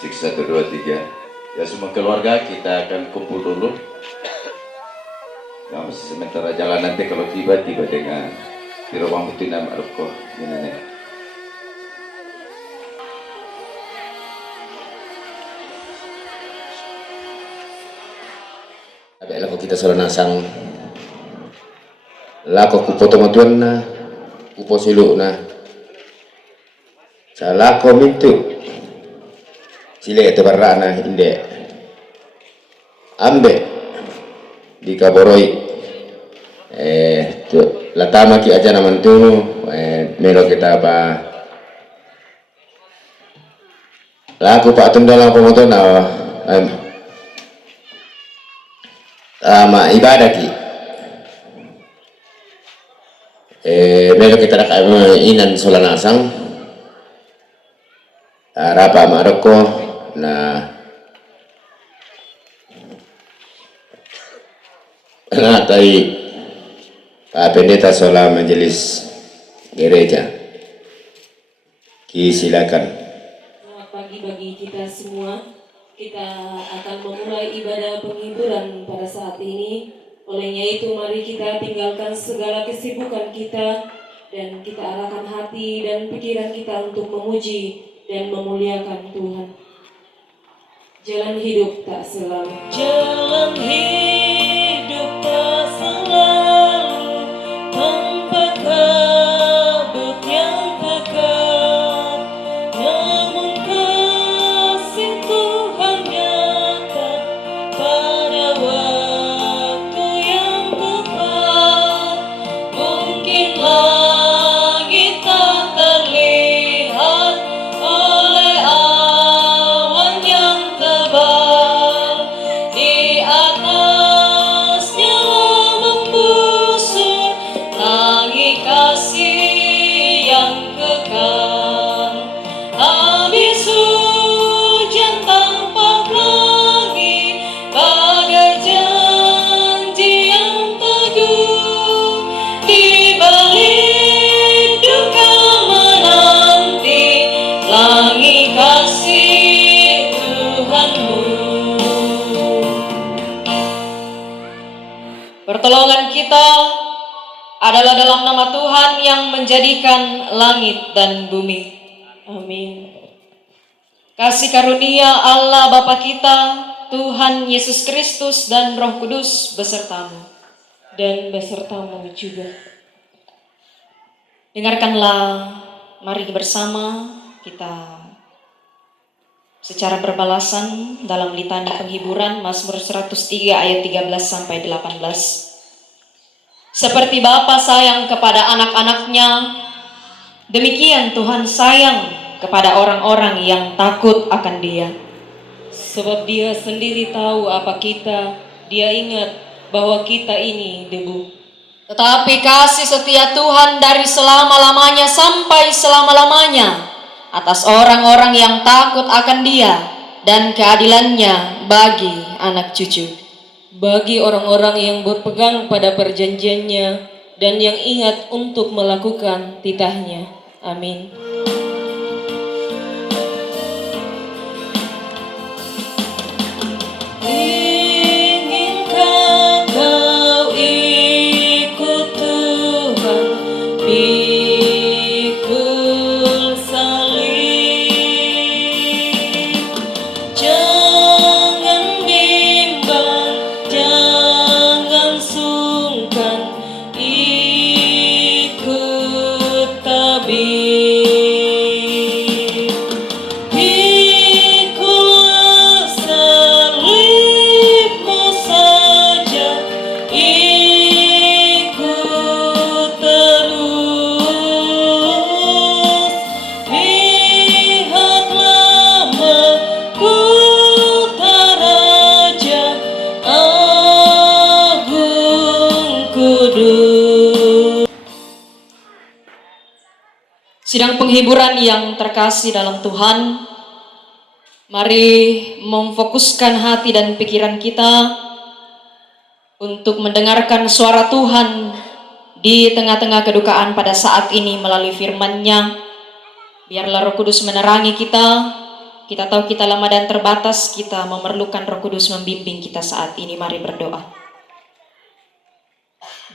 Cek 1, 2, 3. Ya semua keluarga kita akan kumpul dulu. Nah, sementara jalan nanti kalau tiba-tiba dengan di ruang betina Maroko ini. Abel kita solo nasang lako ku poto matuan na kupo silu na sa lako mintu sile ete barra na inde ambe di kaboroi tu latama ki aja naman tu melo kita ba lako pa atong dalang pomoto na ma ibadah ki melo kita nak inan solanasang rapa Maroko na ngatai pendeta sola majelis gereja ki silakan. Selamat pagi bagi kita semua. Kita akan memulai ibadah penghiburan pada saat ini. Olehnya itu mari kita tinggalkan segala kesibukan kita dan kita arahkan hati dan pikiran kita untuk memuji dan memuliakan Tuhan. Jalan hidup tak selalu. Jalan hidup tak selalu tempat kabut yang tegak. Namun kasih Tuhan nyata pada waktu yang tepat. Mungkin langit tak terlihat oleh awan yang tebal. Di atasnya membusur langit kasih yang kekal. Habis hujan tanpa pelangi, bagai janji yang teguh. Di balik duka menanti langit kasih Tuhanmu. Pertolongan kita adalah dalam nama Tuhan yang menjadikan langit dan bumi. Amin. Kasih karunia Allah Bapa kita, Tuhan Yesus Kristus dan Roh Kudus besertamu dan besertamu juga. Dengarkanlah, mari bersama kita secara berbalasan dalam litani penghiburan Mazmur 103 ayat 13 sampai 18. Seperti Bapa sayang kepada anak-anaknya, demikian Tuhan sayang kepada orang-orang yang takut akan Dia. Sebab Dia sendiri tahu apa kita, Dia ingat bahwa kita ini debu. Tetapi kasih setia Tuhan dari selama-lamanya sampai selama-lamanya atas orang-orang yang takut akan Dia dan keadilannya bagi anak cucu. Bagi orang-orang yang berpegang pada perjanjiannya dan yang ingat untuk melakukan titahnya. Amin. Inginkah kau ikut Tuhan, pikul salib. Jangan bimbang, jangan sungkan, ikut tabib. Pikulah salibmu saja, ikut terus. Lihatlah mahkota Raja Agung Kudus. Sidang penghiburan yang terkasih dalam Tuhan, mari memfokuskan hati dan pikiran kita untuk mendengarkan suara Tuhan di tengah-tengah kedukaan pada saat ini melalui firman-Nya. Biarlah Roh Kudus menerangi kita, Kita tahu kita lemah dan terbatas, kita memerlukan Roh Kudus membimbing kita saat ini. Mari berdoa.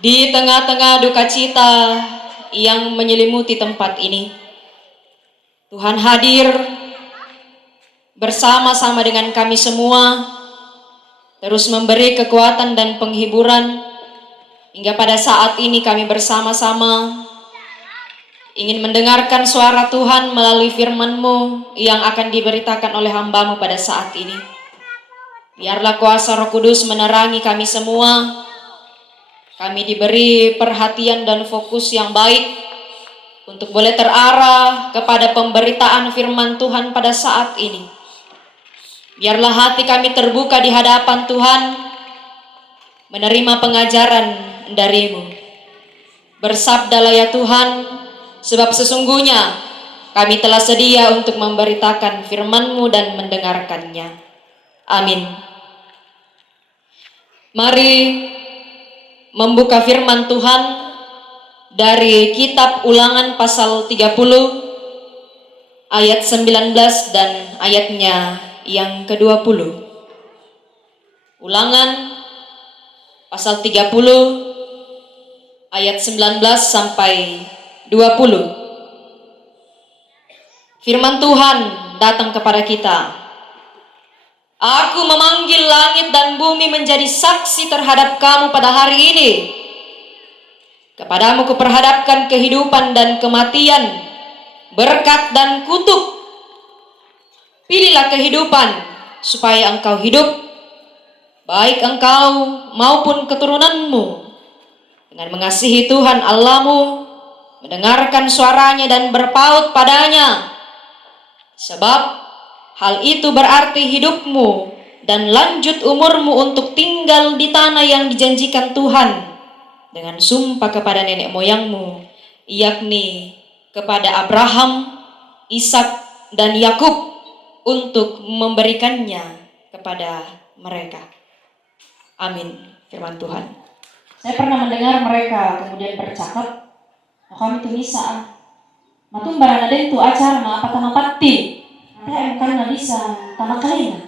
Di tengah-tengah duka cita yang menyelimuti tempat ini, Tuhan hadir bersama-sama dengan kami semua, terus memberi kekuatan dan penghiburan, hingga pada saat ini kami bersama-sama ingin mendengarkan suara Tuhan melalui firman-Mu yang akan diberitakan oleh hamba-Mu pada saat ini. Biarlah kuasa Roh Kudus menerangi kami semua. Kami diberi perhatian dan fokus yang baik untuk boleh terarah kepada pemberitaan firman Tuhan pada saat ini. Biarlah hati kami terbuka di hadapan Tuhan, menerima pengajaran dari-Mu. Bersabdalah ya Tuhan, sebab sesungguhnya kami telah sedia untuk memberitakan firman-Mu dan mendengarkannya. Amin. Mari membuka firman Tuhan dari kitab Ulangan pasal 30 ayat 19 dan ayatnya yang ke-20. Ulangan pasal 30 ayat 19 sampai 20. Firman Tuhan datang kepada kita. Aku memanggil langit dan bumi menjadi saksi terhadap kamu pada hari ini. Kepadamu kuperhadapkan kehidupan dan kematian, berkat dan kutuk. Pilihlah kehidupan supaya engkau hidup, baik engkau maupun keturunanmu, dengan mengasihi Tuhan Allahmu, mendengarkan suaranya dan berpaut padanya. Sebab hal itu berarti hidupmu dan lanjut umurmu untuk tinggal di tanah yang dijanjikan Tuhan dengan sumpah kepada nenek moyangmu, yakni kepada Abraham, Ishak, dan Yakub, untuk memberikannya kepada mereka. Amin. Firman Tuhan. Saya pernah mendengar mereka kemudian bercakap, kami itu bisa matung barang ada itu acara ma apa pati saya karena bisa tamak kali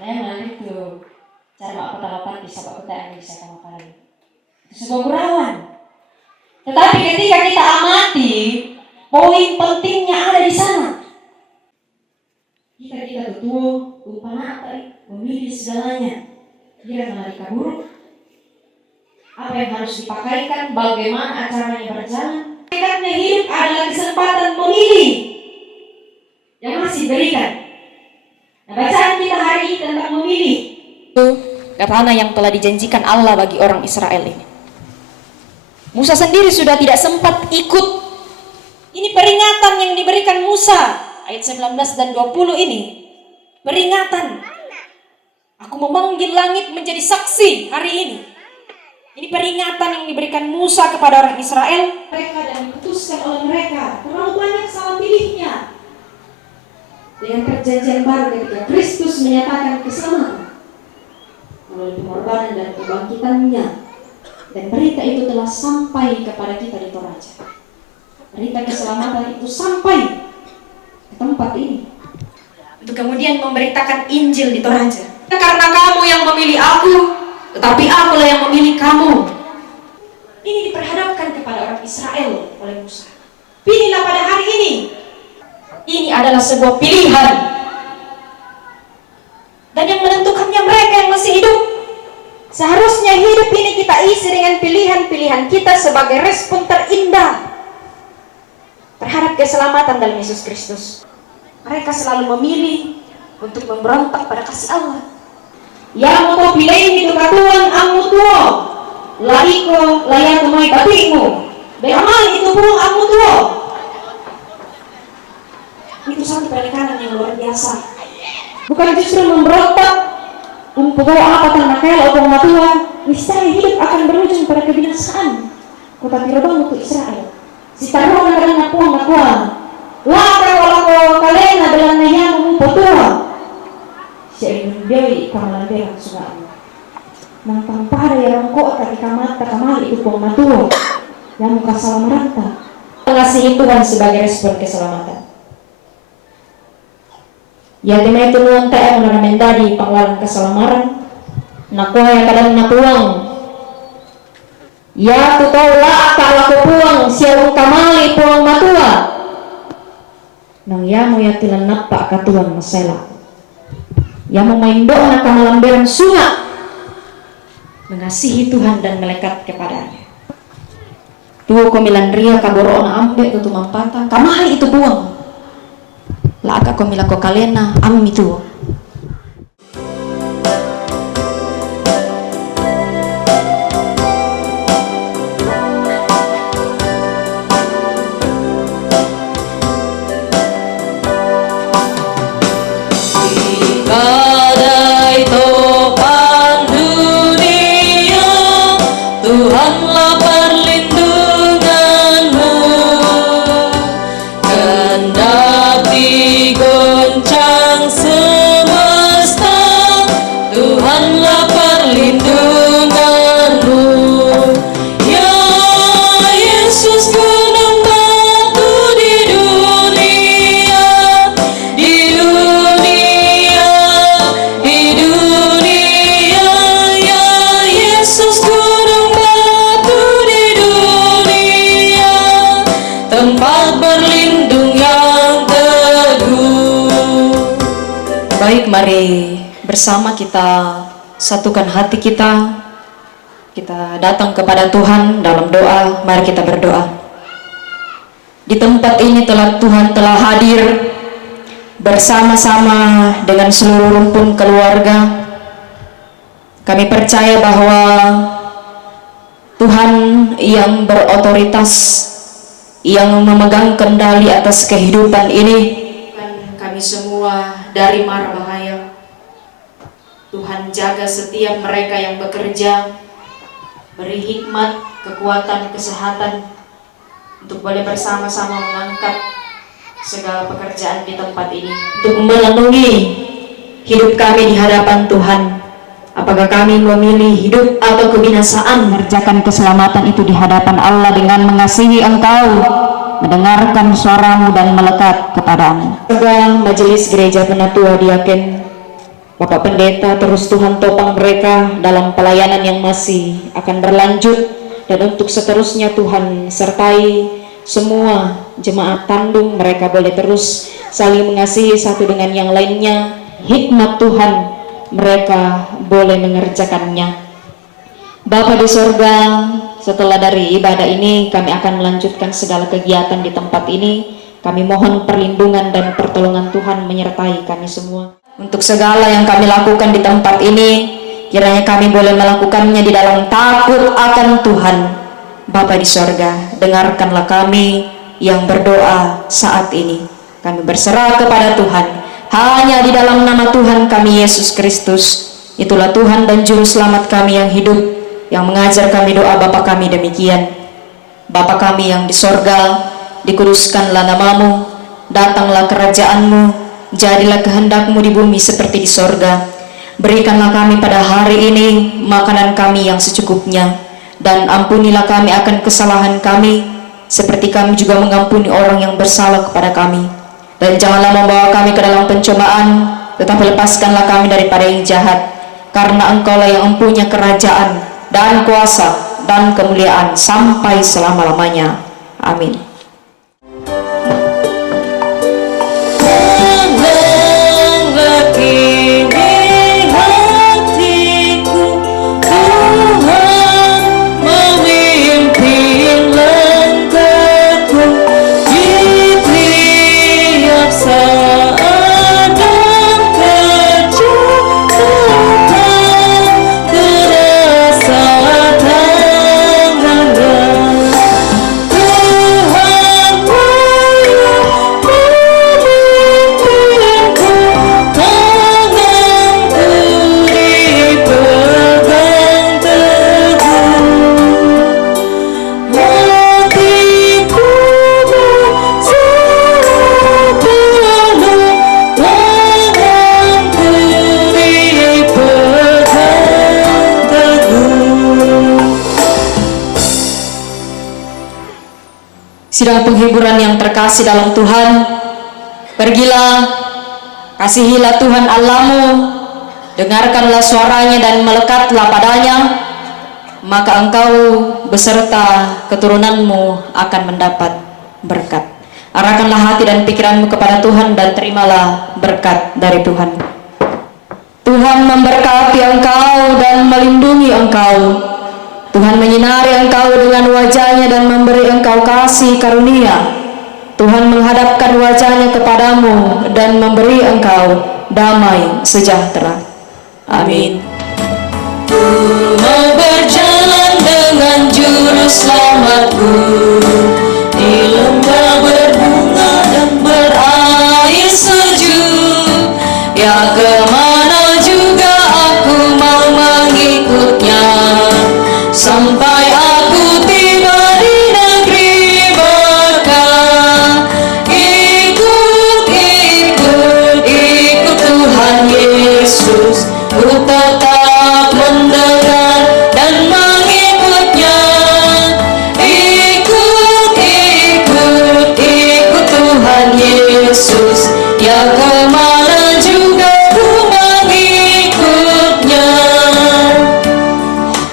nah itu cara apa pati sebab kita yang bisa tamak kali itu sebuah gurauan. Tetapi ketika kita amati, poin pentingnya ada di sana. Kita tuh upanatai memilih segalanya. Kira mengalihkan buruk, apa yang harus dipakaikan, bagaimana acaranya berjalan. Karena hidup adalah kesempatan memilih yang masih diberikan. Nah, bacaan kita hari ini tentang memilih. Tanah yang telah dijanjikan Allah bagi orang Israel ini. Musa sendiri sudah tidak sempat ikut. Ini peringatan yang diberikan Musa. Ayat 19 dan 20 ini. Peringatan. Aku memanggil langit menjadi saksi hari ini. Ini peringatan yang diberikan Musa kepada orang Israel. Mereka dan diputuskan oleh mereka. Terlalu banyak salah pilihnya. Dengan perjanjian baru ketika Kristus menyatakan keselamatan melalui pengorbanan dan kebangkitannya. Dan berita itu telah sampai kepada kita di Toraja. Berita keselamatan itu sampai ke tempat ini. Untuk kemudian memberitakan Injil di Toraja. Karena kamu yang memilih aku, tetapi akulah yang memilih kamu. Ini diperhadapkan kepada orang Israel oleh Musa. Pilihlah pada hari ini. Ini adalah sebuah pilihan. Dan yang menentukannya mereka yang masih hidup. Seharusnya hidup ini kita isi dengan pilihan-pilihan kita sebagai respon terindah terhadap keselamatan dalam Yesus Kristus. Mereka selalu memilih untuk memberontak pada kasih Allah. Yang mau pilih itu katuan amu tuo, laiko layak tumai tapimu, beamal itu pun amu tuo. Itu satu penekanan yang luar biasa. Bukan justru memberontak untuk apa tanah kaya atau matua, niscaya hidup akan berujung pada kebinasaan. Kota Tirobang untuk Israel. Si taruhan adalah nakuang. Laka walako kalena dalam nayamu potua. Siya inundewi kamalandehan sugaan. Nang pangpada yang kota ketika kamali upong matua. Yang muka salamaranta. Mengasihi Tuhan sebagai respon keselamatan. Ya temai tunuan tae menara mendadi panglalan keselamaran. Nakuha yang kadang napuang. Ya tu tau lah laku puang siarung kamali puang matua. Nang ya mo ya tilan napa katuan masela. Ya mo main doa na kamalamberan sunga. Mengasihi Tuhan dan melekat kepadanya. Tuh komilan ria kaboro na ampe tutu mampata. Kamali itu buang. Laga komila ko kalena am itu. Badai topan dunia, Tuhanlah perlindunganmu. Kendati goncang semesta, Tuhanlah perlindunganmu. Ya Yesus gunung batu di dunia, di dunia, ya Yesus gunung batu di dunia, tempat berlindung yang teguh. Baik, mari bersama kita satukan hati kita. Kita datang kepada Tuhan dalam doa. Mari kita berdoa. Di tempat ini Tuhan telah hadir bersama-sama dengan seluruh rumpun keluarga. Kami percaya bahwa Tuhan yang berotoritas, yang memegang kendali atas kehidupan ini, kami semua dari mara bahaya. Tuhan jaga setiap mereka yang bekerja, beri hikmat, kekuatan, kesehatan untuk boleh bersama-sama mengangkat segala pekerjaan di tempat ini, untuk melindungi hidup kami di hadapan Tuhan. Apakah kami memilih hidup atau kebinasaan, mengerjakan keselamatan itu di hadapan Allah dengan mengasihi Engkau, mendengarkan suaramu dan melekat kepadamu. Semoga Majelis Gereja Penatua Diaken, Bapak Pendeta, terus Tuhan topang mereka dalam pelayanan yang masih akan berlanjut, dan untuk seterusnya Tuhan sertai semua jemaat tandung, mereka boleh terus saling mengasihi satu dengan yang lainnya. Hikmat Tuhan mereka boleh mengerjakannya. Bapa di sorga, setelah dari ibadah ini kami akan melanjutkan segala kegiatan di tempat ini. Kami mohon perlindungan dan pertolongan Tuhan menyertai kami semua. Untuk segala yang kami lakukan di tempat ini, kiranya kami boleh melakukannya di dalam takut akan Tuhan. Bapa di sorga, dengarkanlah kami yang berdoa saat ini. Kami berserah kepada Tuhan. Hanya di dalam nama Tuhan kami Yesus Kristus, itulah Tuhan dan Juru Selamat kami yang hidup, yang mengajar kami doa Bapa kami demikian. Bapa kami yang di sorga, dikuduskanlah namamu, datanglah kerajaanmu, jadilah kehendakmu di bumi seperti di sorga. Berikanlah kami pada hari ini makanan kami yang secukupnya, dan ampunilah kami akan kesalahan kami, seperti kami juga mengampuni orang yang bersalah kepada kami. Dan janganlah membawa kami ke dalam pencobaan, tetapi lepaskanlah kami daripada yang jahat, karena Engkaulah yang mempunyai kerajaan dan kuasa dan kemuliaan sampai selama-lamanya. Amin. Sidang penghiburan yang terkasih dalam Tuhan, pergilah Kasihilah Tuhan Allahmu, dengarkanlah suaranya dan melekatlah padanya, maka engkau beserta keturunanmu akan mendapat berkat. Arahkanlah hati dan pikiranmu kepada Tuhan dan terimalah berkat dari Tuhan. Tuhan memberkati engkau dan melindungi engkau. Tuhan menyinari engkau dengan wajahnya dan memberi engkau kasih karunia. Tuhan menghadapkan wajahnya kepadamu dan memberi engkau damai sejahtera. Amin. Ku mau berjalan dengan juru selamatku di lembah berbunga dan berair sejuk. Ya kemana juga aku mau mengikutnya, sampai aku tiba di negeri berkah. Ikut Tuhan Yesus, ku tetap mendengar dan mengikutnya. Ikut Tuhan Yesus, ya kemana juga ku mengikutnya.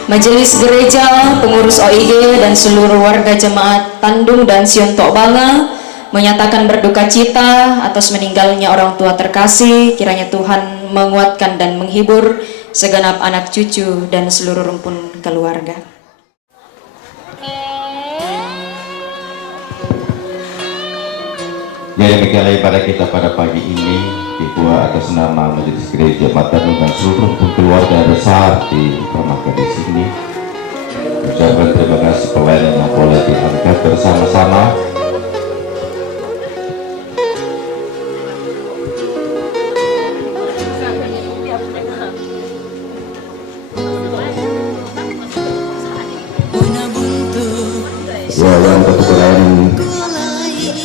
Majelis Gereja, pengurus OIG dan seluruh warga jemaat Tandung dan Sion Tok Banga menyatakan berduka cita atas meninggalnya orang tua terkasih. Kiranya Tuhan menguatkan dan menghibur segenap anak cucu dan seluruh rumpun keluarga. Ya, demikianlah ibadah kita pada pagi ini dibuat atas nama Majelis Gereja Tandung dan seluruh keluarga besar di Permaka di sini. Ucapan terima kasih pelayanan yang boleh diangkat bersama-sama. Ya, yang pelayanan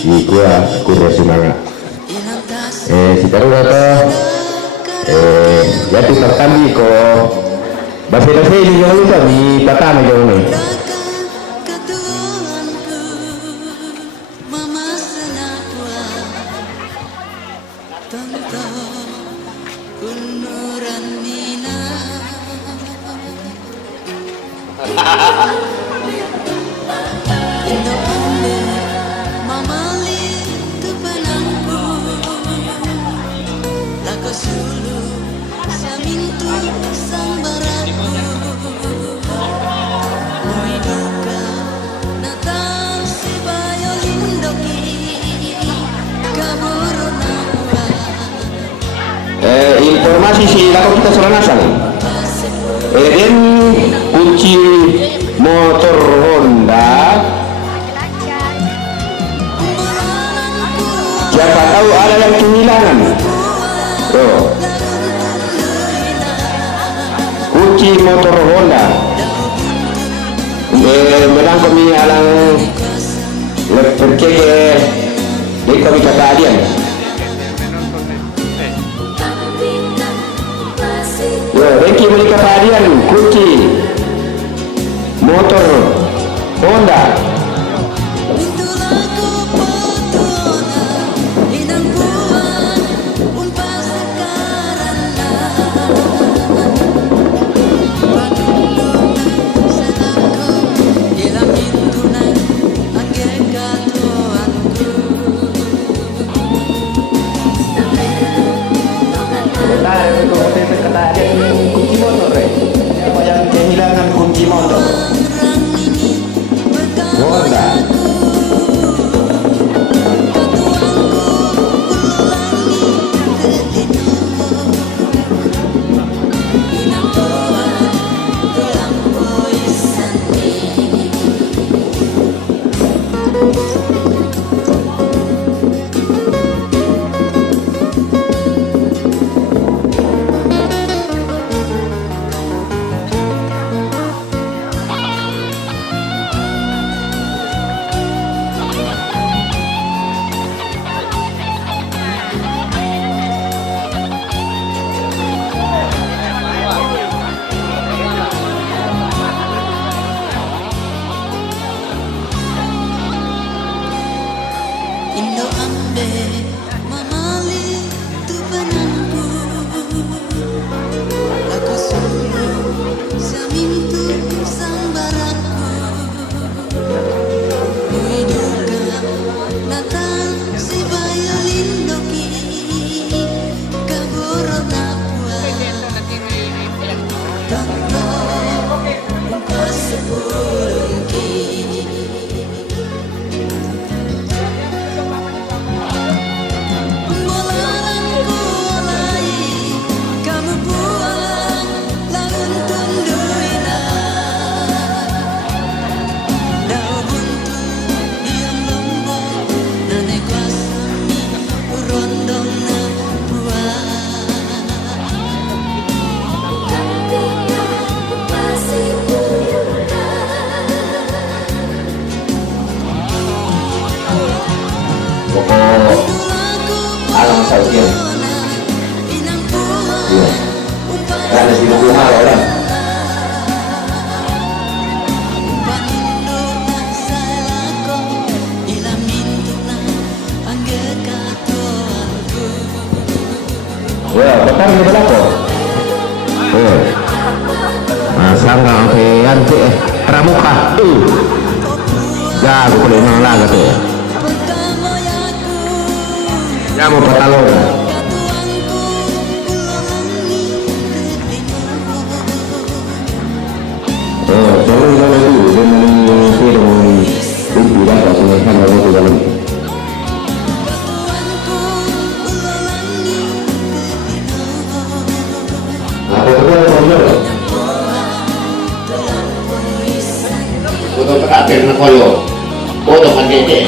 di kuda semangat. Si taruh kata jadi tertandi ko basi-basi ini yang lupa di patah jauh ni. Informasi si lakukan kita seranasan. Dan kunci motor Honda. Siapa tahu ada yang kehilangan. Oh. Kunci motor Honda. Menang kami alang perkeke di kami kata adian. Ya, Reki mereka hadian kunci motor Honda. Kunci motor yang kehilangan kunci motor Honda. Indo ambe mamali tu petang di belakang. Sangga sampai anti pramuka. Jago kalau emang laga tuh. Ya mau patalong. Sorry kalau itu dia menunggu tidak pastikan kalau itu dalam. Apa itu? Foto terakhir na koyo. Foto kan dede.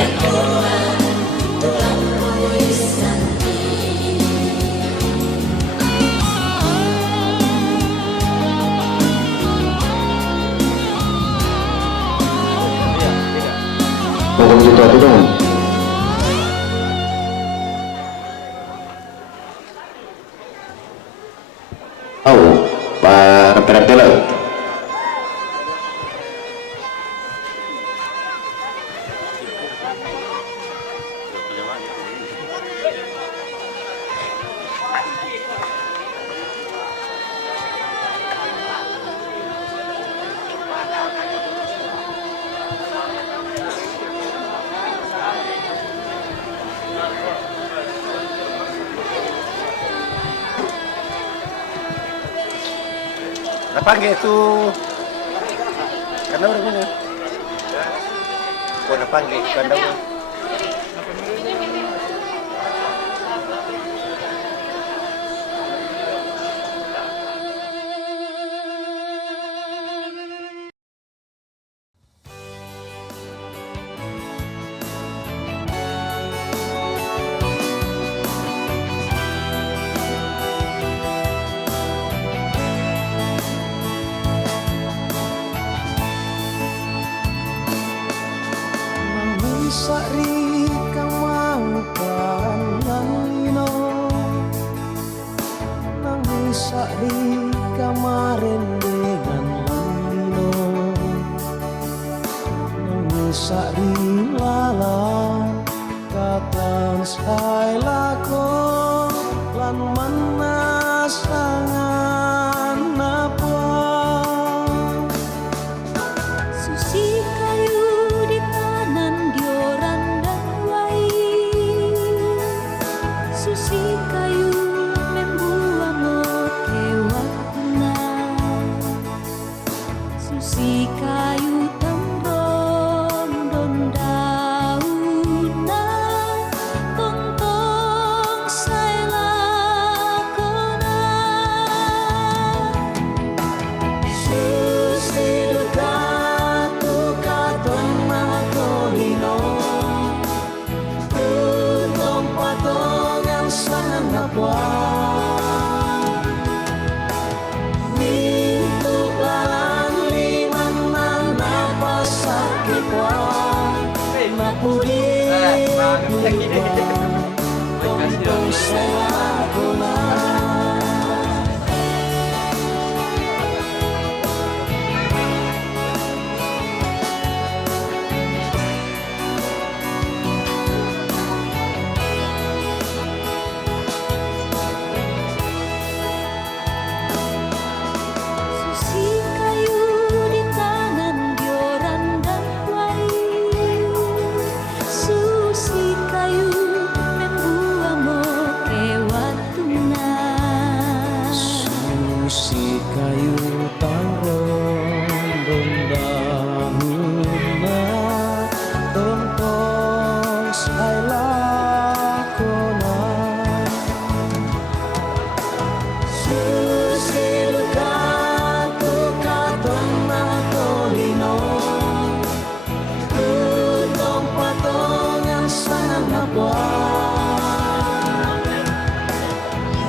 Foto gitu aja dong. Oh, Pak Repetela. Napanggil itu karena udah mana? Oh napanggil karena udah. Sari kamau panangino nangis sari kamarin dengan lino nangis sari lala katan sai lako lan manasangan napa Susi kayu di kanan dioran dan wai Susi kayu membuang kewakna Susi kayu tembong don dauna tontong sai lakona Susi duka tuka tona kolino Tutong patongan sangan napwa Mintuk lalang liman napas sakit wa Mapuri Tontong selakona Susi kayu di tangan dioran dan wai Susi kayu membuang kewatuna Susi kayu tarong dondahuna tontong sai lakona Susi luka tuka tona kolino Tutong patongan sanang napwa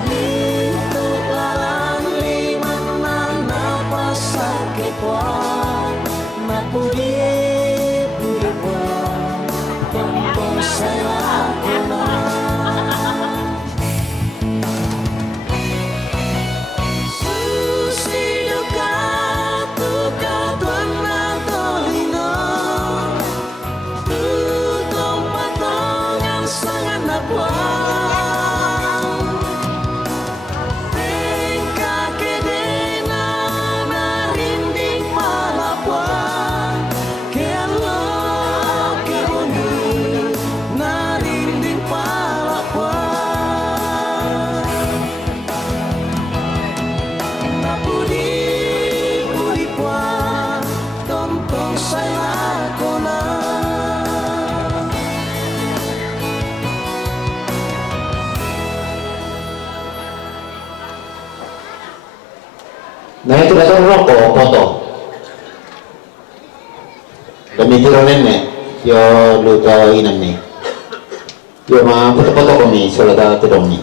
Mintuk lalang liman napas sakit wa Mapuri purip wa Tontong sai lakona Susi duka tuka tona kolino Tutong patongan sangan napwa Nah itu kata rokok foto. Kami tironen nih, yo luto inan nih. Yo ma foto-foto kami sudah terong nih.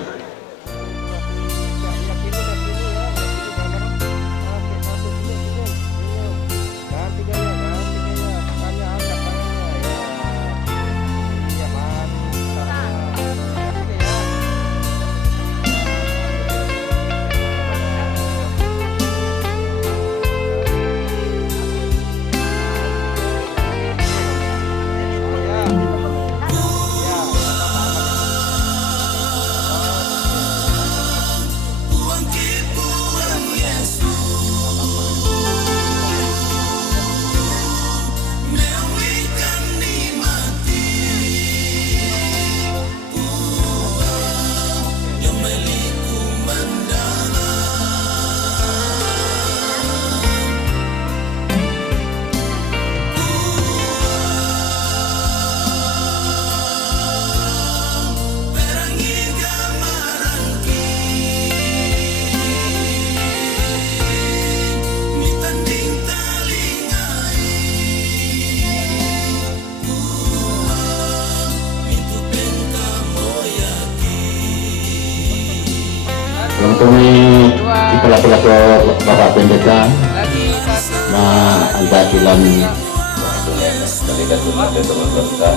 Yang kami di pelaku Bapak Pendeta ada bilang dari teman-teman kita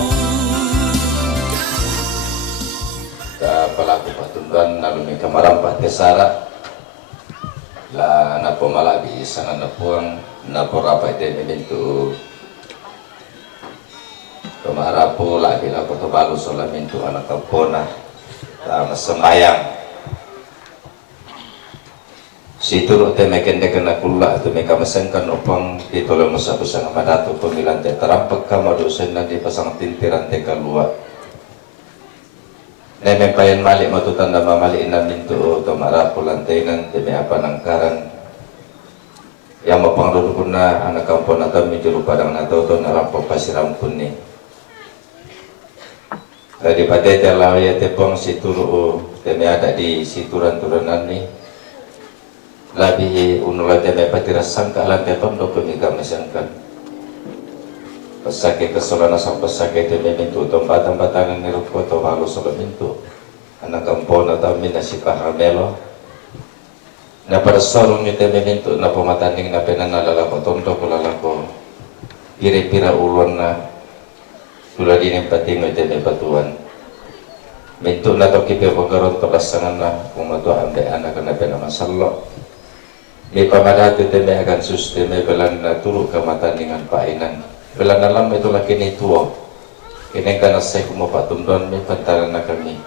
pelaku patundan nalumi kamaram patesara la napo malabi sana napuang napo rapai de membentuk kemarapu lagi la koto balu sola mintu anak kampona ta sembayang situ temeken de kena kula tu meka mesengkan opang ditolong masa besang madatu pemilihan te terampak kamadosen nanti pasang tintiran te kalua neme payan malik matutan nama malik inam mintu to marapu lantainan teme apa nangkaran yang mapang dulu kuna anak kampung atau mijuru padang nato to narampok pasiram puni dari patete lawaya tepong situru teme ada di situran-turanan nih labi unula teme patira sangka lantai tondo kemika mesangkan pesake kesolana sang pesake teme mintu tombatan batangan nirupo to halu solo mintu anak kampung atau minasi pahamelo na pada sorong ni teme mintu na pemataning na penanalala ko tondo kulala ko pira-pira ulon na tula din yung patingoy teme batuan mintu na to kipe pagaron to pasangan na kung mato ambe anak na penamasallo may pamadatu teme akan sisteme belan na turu kamataningan painan belan alam itu laki ni tuo kini kana saya kumo patundon may pantaran na kami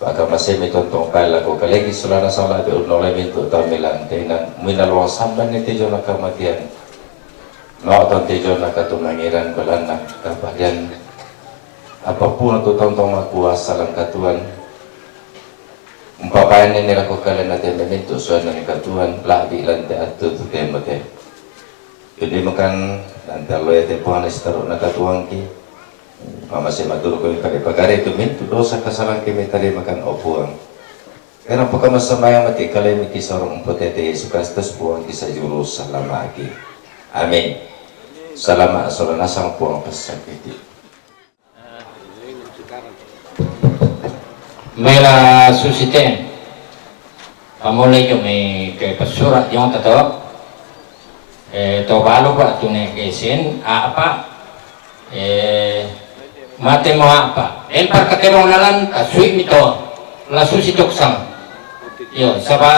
baka masih may tontong pala ko kalegi sulana sala de unole mintu tamilan tenan minalwa samban ni tijo na kamatian no ton tijo na katumangiran belan na kapayan apapun itu tontong makuasa lang katuan umpapayan ini laku kalian natin memintu suan ng katuan labi lante atu tu temote hindi makan nanti aloy ate puan istaro na katuang ki mama si maturo ko yung pagari tu mintu dosa kasalang kimi tali makan opuang kaya pagka masamaya mati kalay miki sorong umpotete Yesus Kristus puang kisa jurus salama aki amin salama asal nasang puang pasakiti Mela susite pamulay ko may kay pasurat yung tato to balo pa tunay kesin apa mate mo apa el parkaterong nalan kasui mito la susitok sang yo saba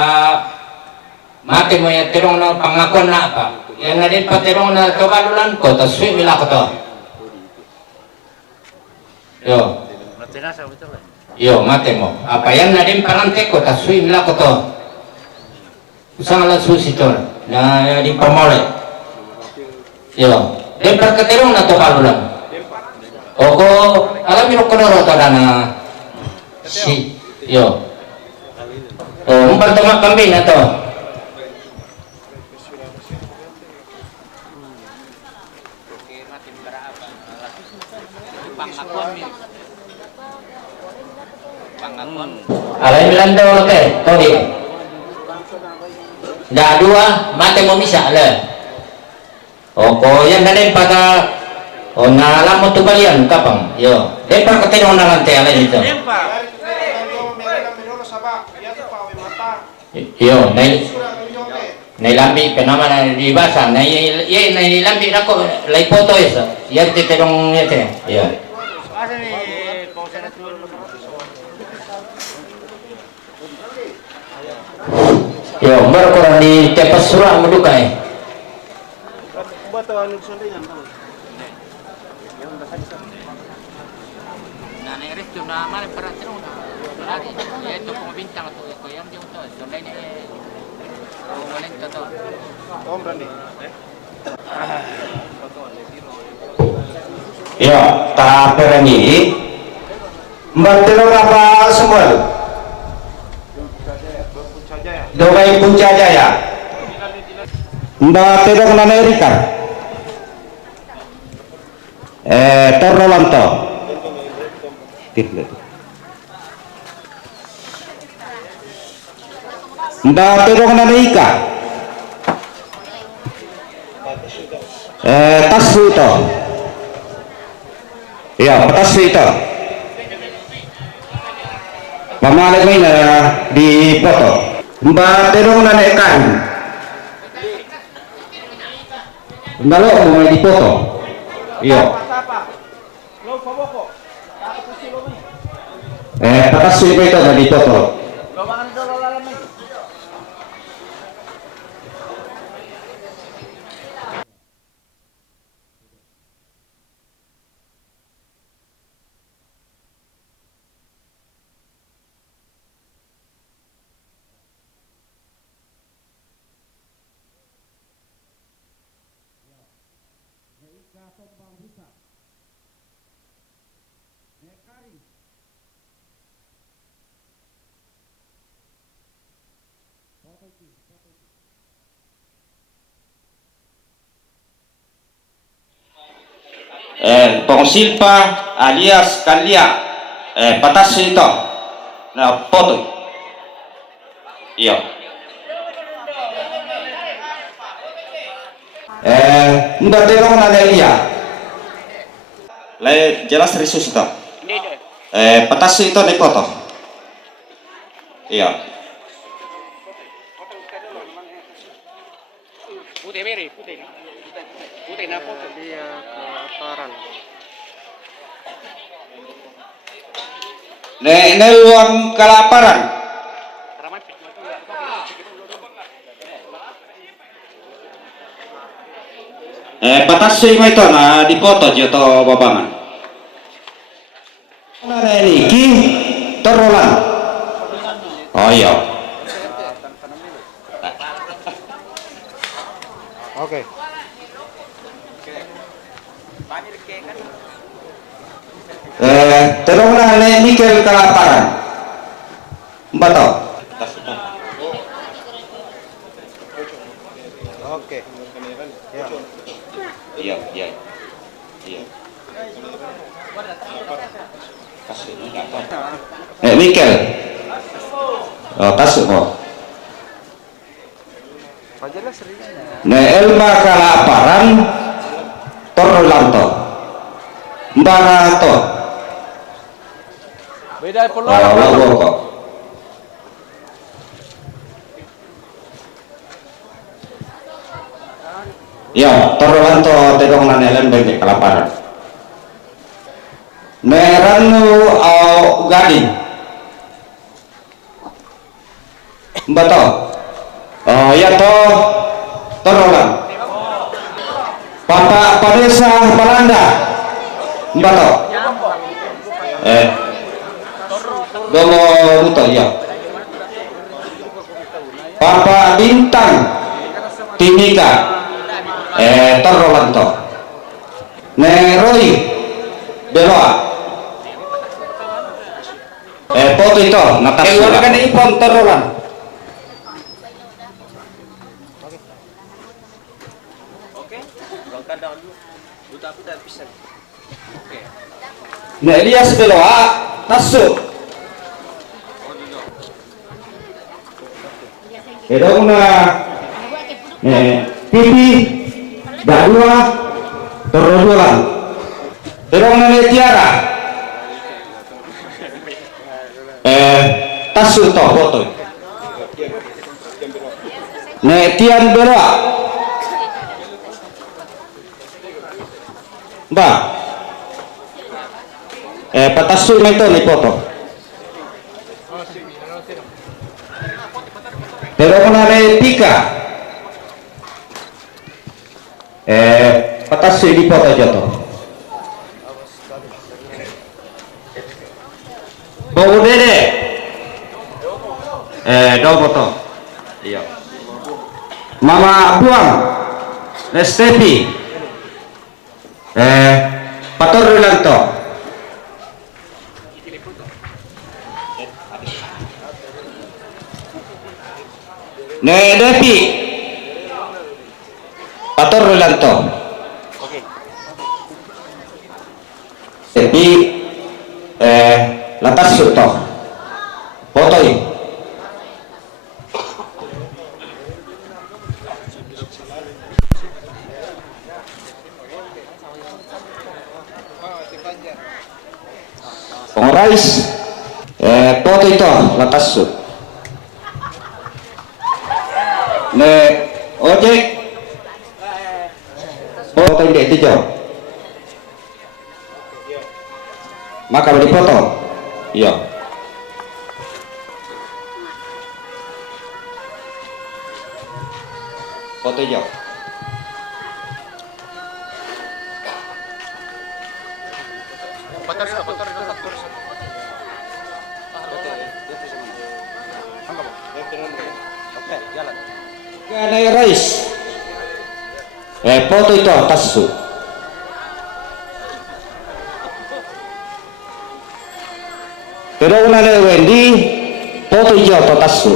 mate mo ya terong na pangakon na apa yan na din paterong na to balulan ko tasui mila ko to yo mate mo apa yan na din parante ko tasui mila ko to usang la susito na di pamole yo den parkaterong na to balulan oko alam mo ko no to na si yo umpar tama kami na to alay bilang daw ke todi dah dua mate mo misa le oko yan na din pagka o naalam mo to balian kapang yo den par katino na lang ala dito yo nailambi penama na di basa nailambi nako lay foto eso yan titerong yete yo yo mer ko di tepas surah mudukai Ya, tak perangi. Berterima apa semua? Dogai Punca Jaya. Mbak Tedok Nana Erika. Torrolanto. Mbak Tedok Nana Ika. Taswito. Ya, Taswito. Pamalag may na di foto. Mbak Tedok Nana Ikan. Ndalo mo may di foto. Iya. Taswito ito na di foto. Tong Silpa alias Kalia patas ito na foto. Iya. Mbak Terong na Delia. Lai jelas risus ito. Patas ito na foto. Iya. Putih na foto dia kelaparan. Nelwan kelaparan. Batas sih itu na di foto jatuh babangan. Nara ini terulang. Oh iya. Oke. Terong na Mikel kelaparan. Bato. Oke. Ya. Iya, iya. Iya. Mikel. Oh, tasuk kok. Elma kelaparan Torlanto. Mbarato. Beda pula. Kok. Ya, Torlanto terong na nelen bagi kelaparan. Meranu au gading. Mbato. Oh ya toh Torolan. Papa Padesa Palanda. Mbato. Domo Buto ya. Papa Bintang Timika. Torolan to. Neroi Beloa. Foto itu Natasha. Kan ipon Torolan. Nah Elias Beloa tasuk. Edong na pipi, dadua, terodolan. Terong nane tiara. Tasu to foto. Ne tian beroa. Ba. Patasu na ito ni foto. Terong nane tika. Patasu di foto jatuh. Bau dede. Dong foto. Iya. Mama buang. Nestepi. Pator Rilanto. Ne Depi. Pator Rilanto. Depi. Latas suto. Foto ini. Pengrais. Foto itu latas sut. Ne ojek. Foto ini itu jauh. Maka beri foto. Iya. Foto jauh. Ganai rice. Foto itu tasu. Terong nane Wendy, foto hijau atau tasu.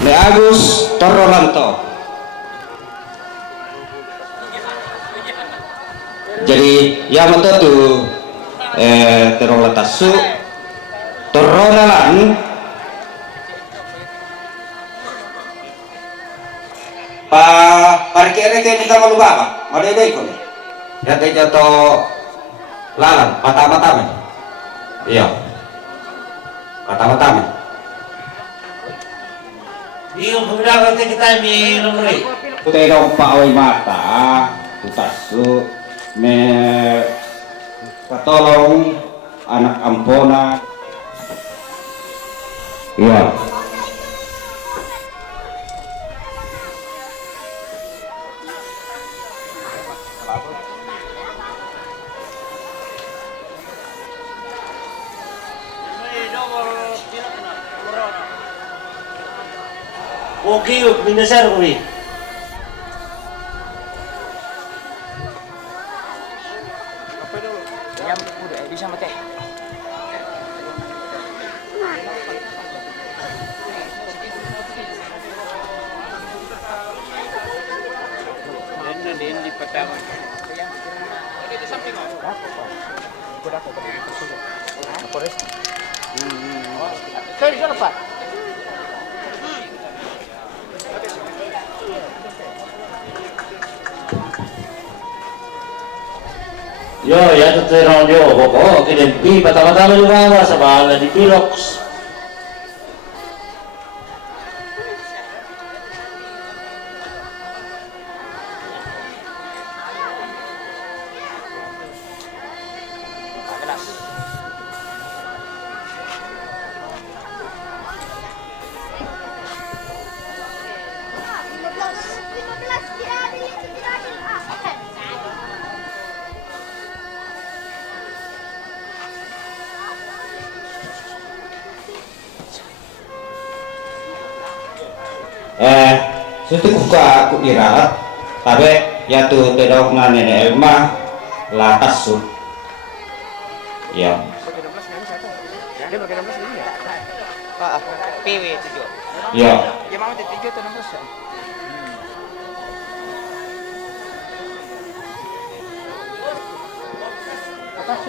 Ne Agus Torrolanto. Jadi yang itu tuh terong latasu. Toronalan parkirnya kayak kita mau lupa apa? Mau dia ikut? Ya dia jatuh lalang, mata-mata. Iya, mata-mata. Iya, sudah berarti kita minum nih. Putih dong Pak Oi mata, tutasu, katolong anak ampona. Iya. Oke, minasar ko rin. Bisa mati. Yo, ya terong yo, pokok kinempi pertama-tama juga sa bahala di Pilox. Suti kuka aku kira, tapi ya tuh tidak na nenek Elma latas su. Ya. Dia pakai 16 ini ya? Pak, PW 7. Ya. Ya mau 7 itu 16 ya. Ayo.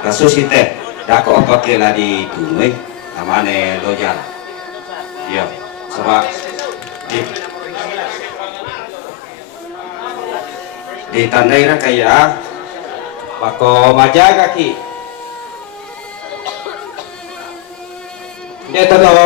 Kasus kita dako apa kela di tunai namanya lojan. Iya, sebab ditandai na kaya pako majaga ki. Dito to.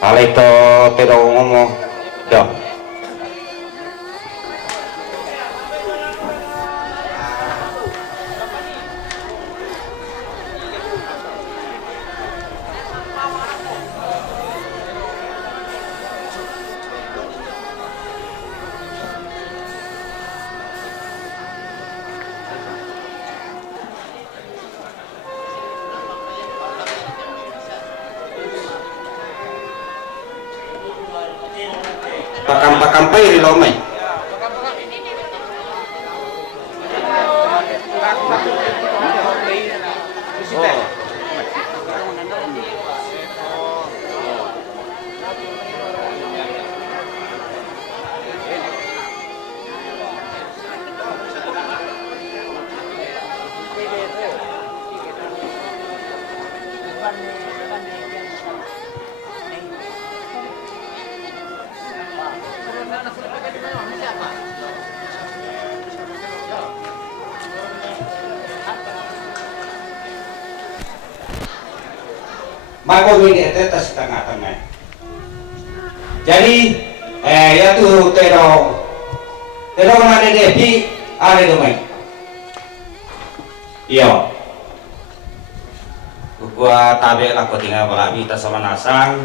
Alito pero ngomong yo. Pakampai di lomay. Bago ini atas tengah-tengah. Jadi ya tuh terong ada depi ada domai. Iya. Gua tabe lah kau tinggal balabi tas sama nasang.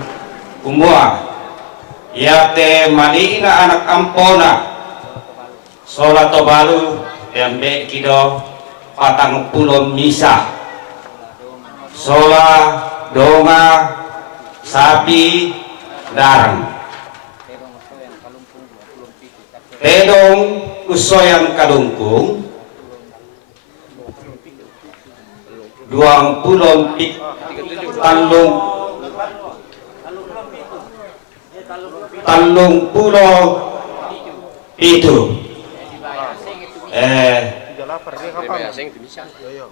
Kumua. Ya te malina anak ampona. Solat tobalu tembe kido patang puluh misa. Sola donga sapi darang tedong usoyan kalungkung 20 talung pulau itu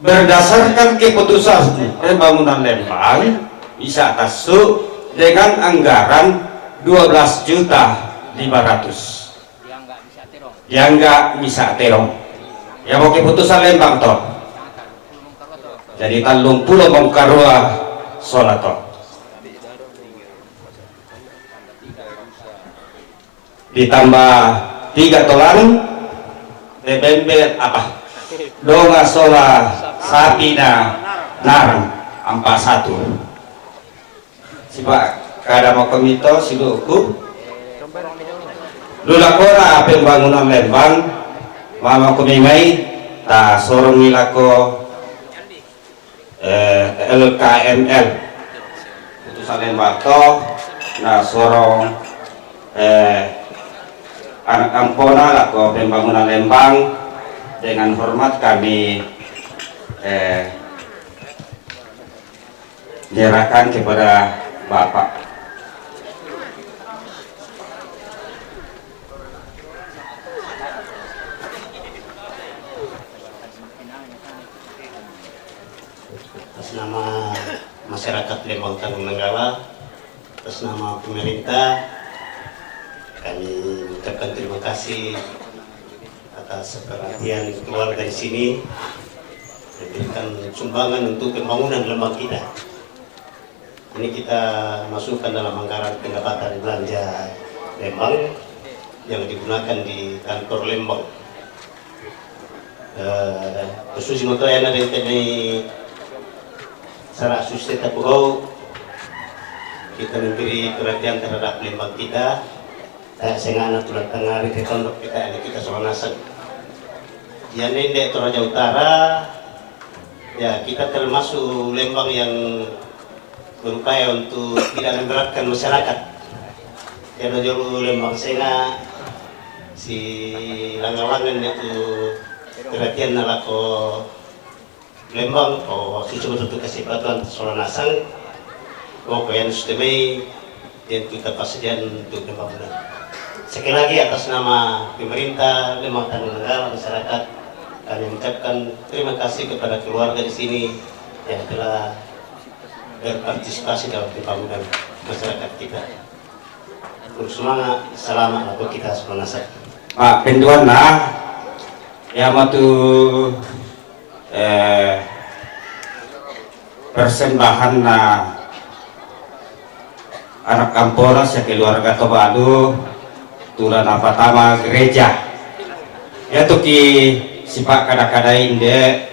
berdasarkan keputusan pembangunan Lembang bisa tasuk dengan anggaran 12.500.000 yang enggak bisa terong ya mau keputusan Lembang toh jadi talung pulau mongkarua solato ditambah 3 tolan bebembe apa donga sola sapi na narang 41 siapa kada mau komito siluku lulakora pembangunan Lembang mama kumimay ta sorong nilako LKML putusan Lembang to na sorong anak ampona lako pembangunan Lembang dengan hormat kami menyerahkan kepada Bapak. Atas nama masyarakat Lembang Tanjung Nanggala, atas nama pemerintah, kami mengucapkan terima kasih atas perhatian keluarga di sini memberikan sumbangan untuk pembangunan Lembang kita. Ini kita masukkan dalam anggaran pendapatan belanja Lembang yang digunakan di kantor Lembang. Khusus untuk yang ada di Sarak Susi Tapugau, kita memberi perhatian terhadap Lembang kita. Saya anak tulang tengah di tondok kita sama nasan. Ya Nende Toraja Utara, ya kita termasuk Lembang yang berupaya untuk tidak memberatkan masyarakat. Karena jauh Lembang Sena si langgan-langgan itu perhatian nalako Lembang susu betul kasih bantuan soal nasang kayan sustemai dan kita pasien untuk pembangunan. Sekali lagi atas nama pemerintah Lembang Tanjung Nenggala masyarakat kami mengucapkan terima kasih kepada keluarga di sini yang telah berpartisipasi dalam pembangunan masyarakat kita. Bersemangat, selamat untuk kita semua nasab. Pak penduan na ya matu persembahan na anak kampora sa keluarga Tobado tulan na pertama gereja ya tu ki sipak kada-kada inde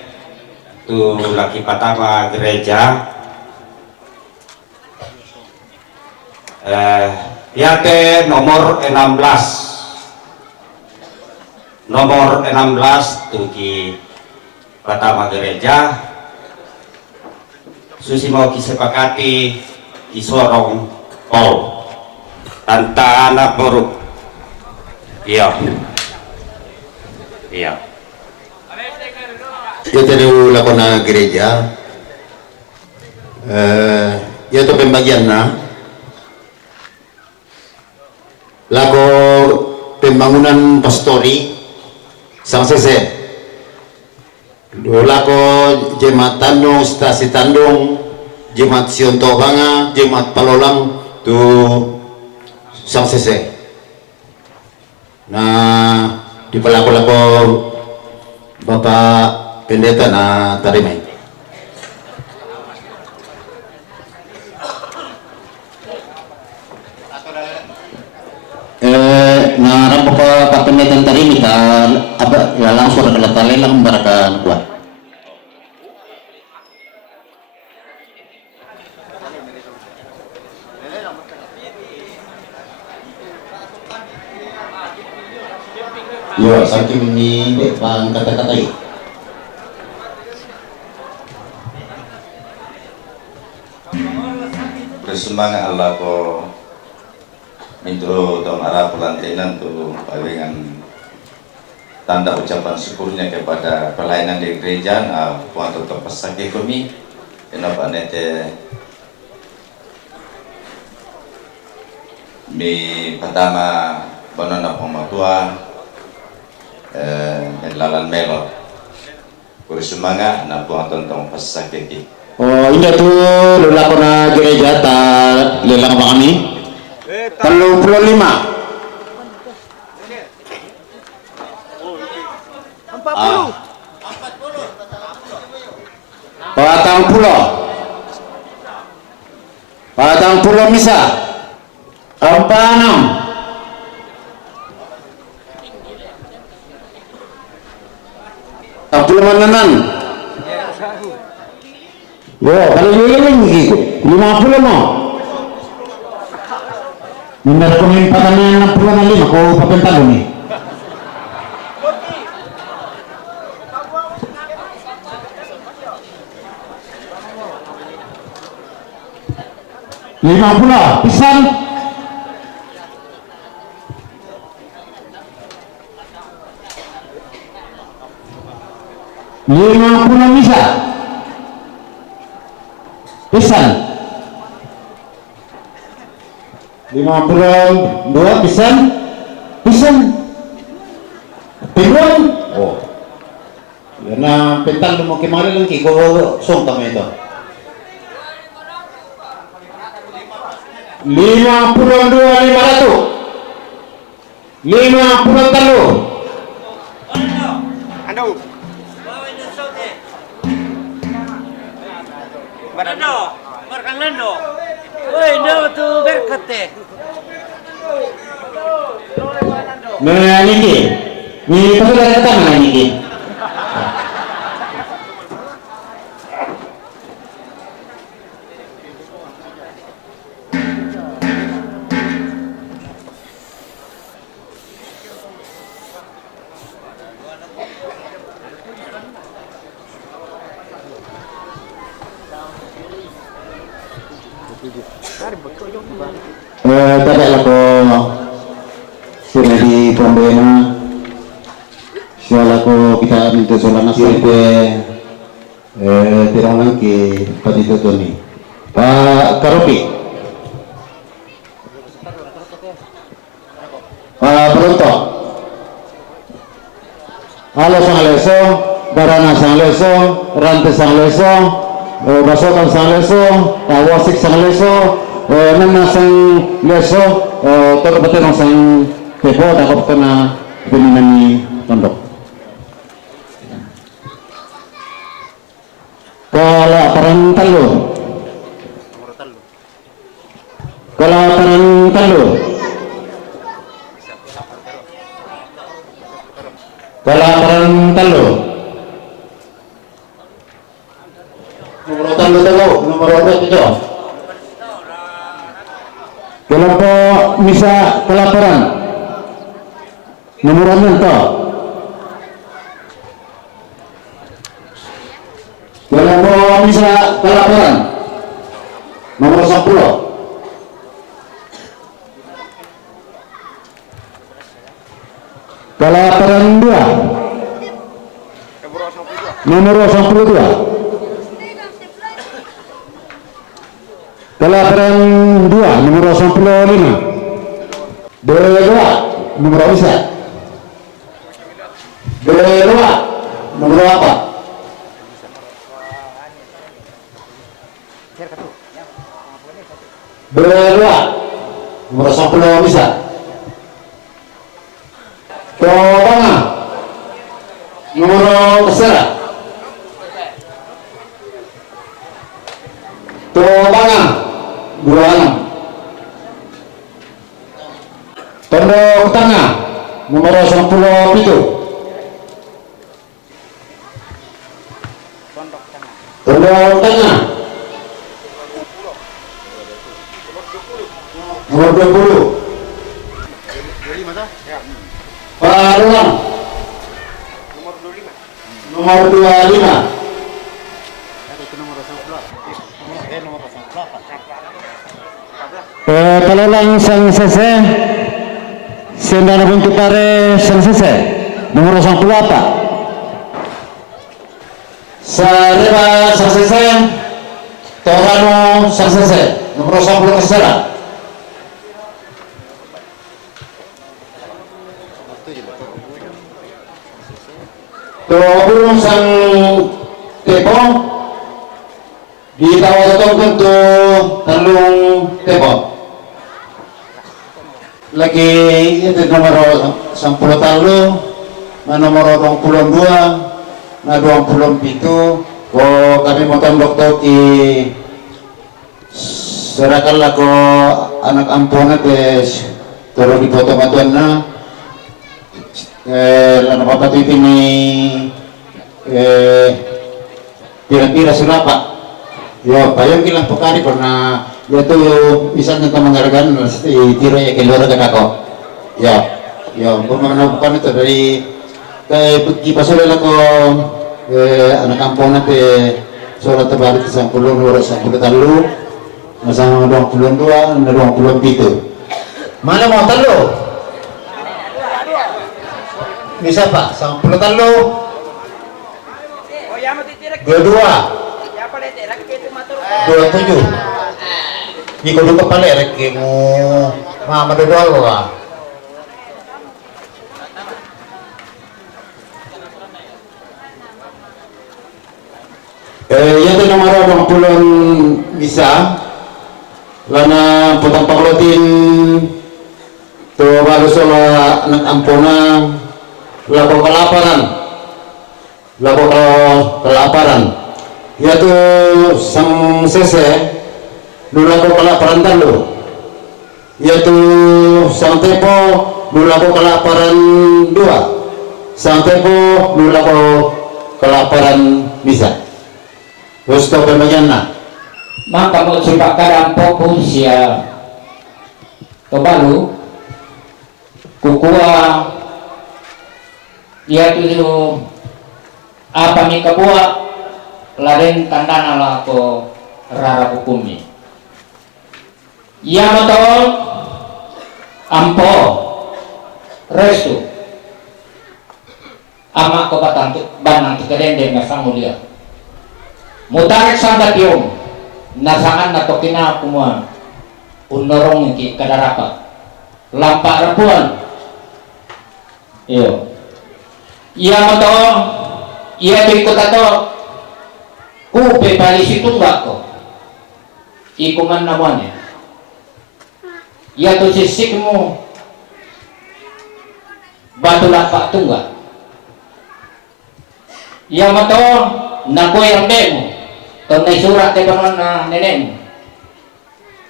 tu laki pertama gereja yate nomor 16 tu ki pertama gereja susi mau kisepakati kisorong Paul tanta anak buruk iya Yo tadi lakona gereja, yo tu pembagian na, lako pembangunan pastori, sang sese, lako jemaat Tandung, stasi Tandung, jemaat Sion Tobanga, jemaat Palolang, tu sang sese. Nah, di pelako-lako Bapak Pendeta na tarimay. Na rampo ka Pendeta tarimay ka apa ya langsung ada talelang barakan kuat. Yo, saking ini pang kata-kata bersemangat Allah ko minto tahun arah pelantinan tu palingan tanda ucapan syukurnya kepada pelayanan di gereja puan tetap pesakit kami kenapa nete mi pertama banana pematua melalan melo bersemangat na puan tentang pesakit. Oh, indah tu lelakona gereja ta lelang kami 35 Patang pulau misa 46 menanan. Yo, kalau liling gitu, 50 mo. Minar ko ng patanan ng 65 ko papentalo ni. Pisan. 50 misa. Pisan 52 pisan piruan na pental mo kimari lang kiko song kami ito 52,500 Ando. Barano, Marcanando. Oi, no tu berkate. Niki, ni pasal kata mana Niki? Tadi aku sudah di pembina, soal aku kita minta soal nasib tidak lagi pada itu nih. Pak Karopi, Pak Peruntok, halo sang leso, barana sang leso, rantai sang leso, basokan sang leso, wasik sang leso, nana sang leso, toko betul sang kepo, takut kena peminani tondok. Kalau perantalo, kalau perantalo, kalau perantalo, nomor talo tahu, nomor itu. Kelompok misa kelaparan, nomor itu. Kelompok misa kelaparan, nomor 10. Kelaparan 2, nomor 22. Kelaparan 2, nomor 95. Dua, nomor bisa. Dua, nomor apa? Dua, nomor 10 bisa. Tobanga, nomor kesera. Tobanga, 26. Tondok Tengah, nomor 10 itu. Tondok Tengah, nomor 20. Paruang, nomor 25. Pelalang sang sese, sendana buntu pare sang sese, nomor 24. Sareba sang sese, Torano sang sese, nomor 10 kesera. Tobulong sang tepo di tawag kunto talong tepo lagi itu nomor 10 talo na nomor 22 na 27 ko kami mo tandok to ki serakal ako anak ampona tes toro di foto matuan na lana papatu ini pira-pira sulapa yo payong kilang pokari pernah ya tuh misalnya kita menghargai tiro ya keluar ke kako ya bukan itu dari kayak kipas oleh lako anak kampung nanti suara terbalik ke 10 talu masang 22 mana mau talu bisa pak 10 talu 22 27 iko duka pala rek mo mama dodo ka yaitu nomor 20 bisa lana putang paklotin to baru sola anak ampona lako kelaparan yaitu sang sese nulako kelaparan talo yaitu sang tepo nulako kelaparan 2 sang tepo nulako kelaparan bisa gusto pembagian na maka mo sipa kadampo po siya baru kukuha dia tu apa ni kapua laden tandana lah ko rara hukumi Yamato ampo restu ama ko batang banang tikarende nga sang mulia mutarik sanda tiom nasaan na to kinapumuan unorong ki kadarapa lampa rapuan iyo Yamato iya to ikot ato kupe palisi tunggak ko ikuman naman ya to sisik mo batu lapak tunggak Yamato nakoy ang mo kung may surat ay panon na nenek mo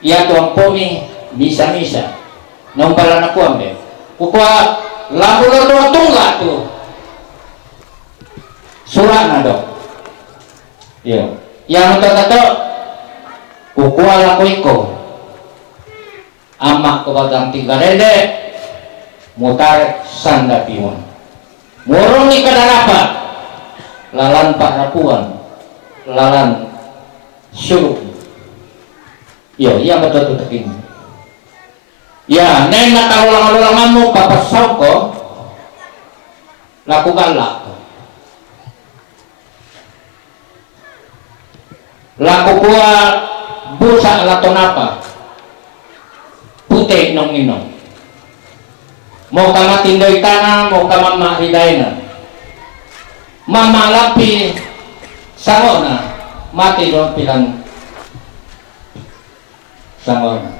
iya to ang pomi misa-misa nung pala nakuha be kukwa labulo to tunggak to surat na do iyo Yamato tato kukuha lang ko iko ama ko bagang tigarede mutar sanda piwan murong ni kadarapa lalan pak rapuan lalan syuruk iya iya betul tekin ya neng nakaulang-ulanganmu papasaw ko lakukan lah laku kuha busa laton apa putih nong inong mau kama tindoy tanah mau kama mahridayna mama lapi sangona mati dong pilang sangona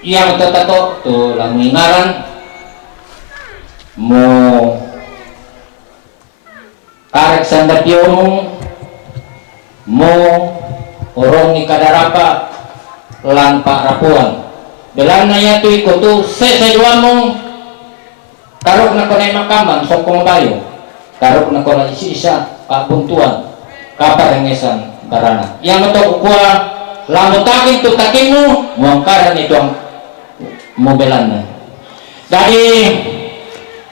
iya tato to lang ingaran mo karek sandapyo mo orong ni kadarapa lan pak rapuan belan na yato iko tu seseduan mo karok na ko na makamang sokong bayo karok na ko na isa kabuntuan kaparengesan barana yang mo to kukuha lamutakin tu takin mo muangkaran ito ang mobelan na dari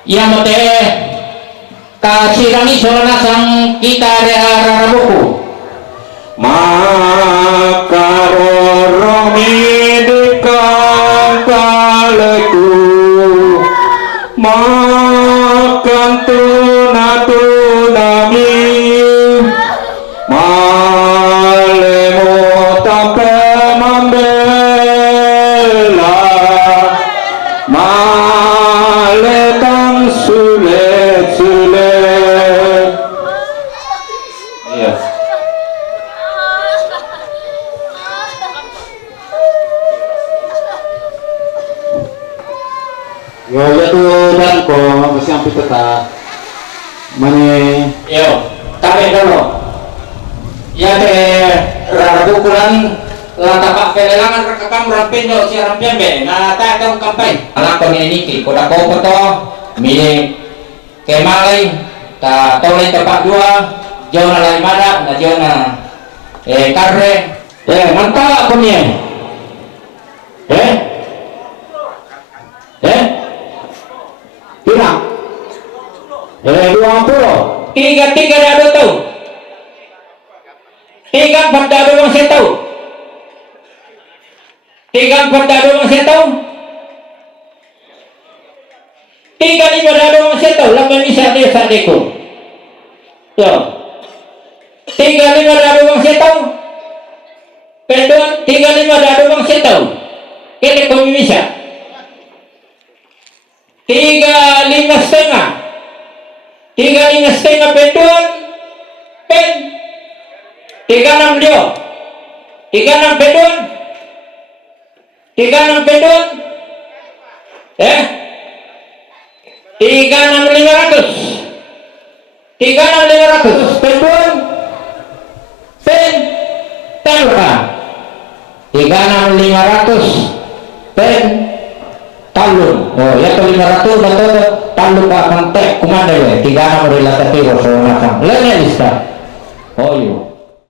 yang mo te kasirani solana sang kita rarabuku Makarorong hidupkan kaleku makan tuna-tunami malemu tape membela maletang sulet-sulet iya Yo ya tuh dan ko masih hampir tetap mane yo tape dalo ya te rarabukulan latapak kelelangan rekakam rampindo si rampian be na ta kang kampai anak ko ni niki koda ko to mili kemalay ta tolay tapak dua jona lay mada na jona karre mantap ko ni pirang 20 tiga dado tau tiga empat dado bang saya tahu tiga empat dado bang saya tahu tiga lima dado bang saya tahu lama bisa desa deko yo tiga lima dado bang saya tahu pendon tiga lima dado bang saya tahu kene kami bisa 35,5 pendon pen 36 dia 36 pendon 36 pendon 36,500 pendon pen telka 36,500 pen talun oh ya to 500 betul talun ka mantek kumanda ya 36 relativo so nakang lene lista oh yo